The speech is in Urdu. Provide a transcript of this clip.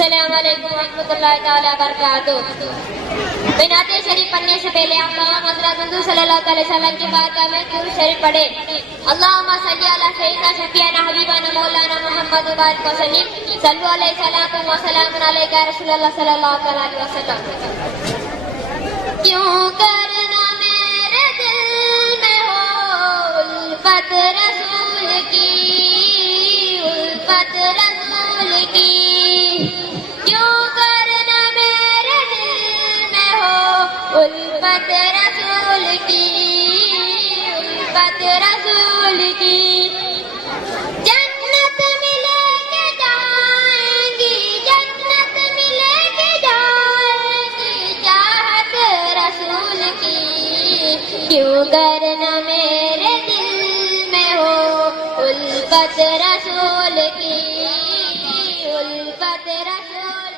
السلام علیکم ورحمۃ اللہ تعالی وبرکاتہ۔ بنات شریف پڑھنے سے پہلے آپ تمام حضرات حضور صلی اللہ علیہ وسلم کی بارگاہ میں درود شریف پڑھے۔ اللہم صلی علی سیدنا شفیعنا حبیبنا مولانا محمد وبارک وسلم، صلو علیہ الصلاۃ والسلام علیک یا رسول اللہ صلی اللہ علیہ وسلم۔ کیوں کرنا میرے دل میں ہو الفت رسول کی، الفت رسول کی، کیوں کرنا میرے دل میں ہو الفت رسول کی، الفت رسول کی۔ جنت ملے کے جائیں گی، جنت ملے کے جائیں گی چاہت رسول کی، کیوں کرنا میرے دل میں ہو الفت رسول کی، الفت رسول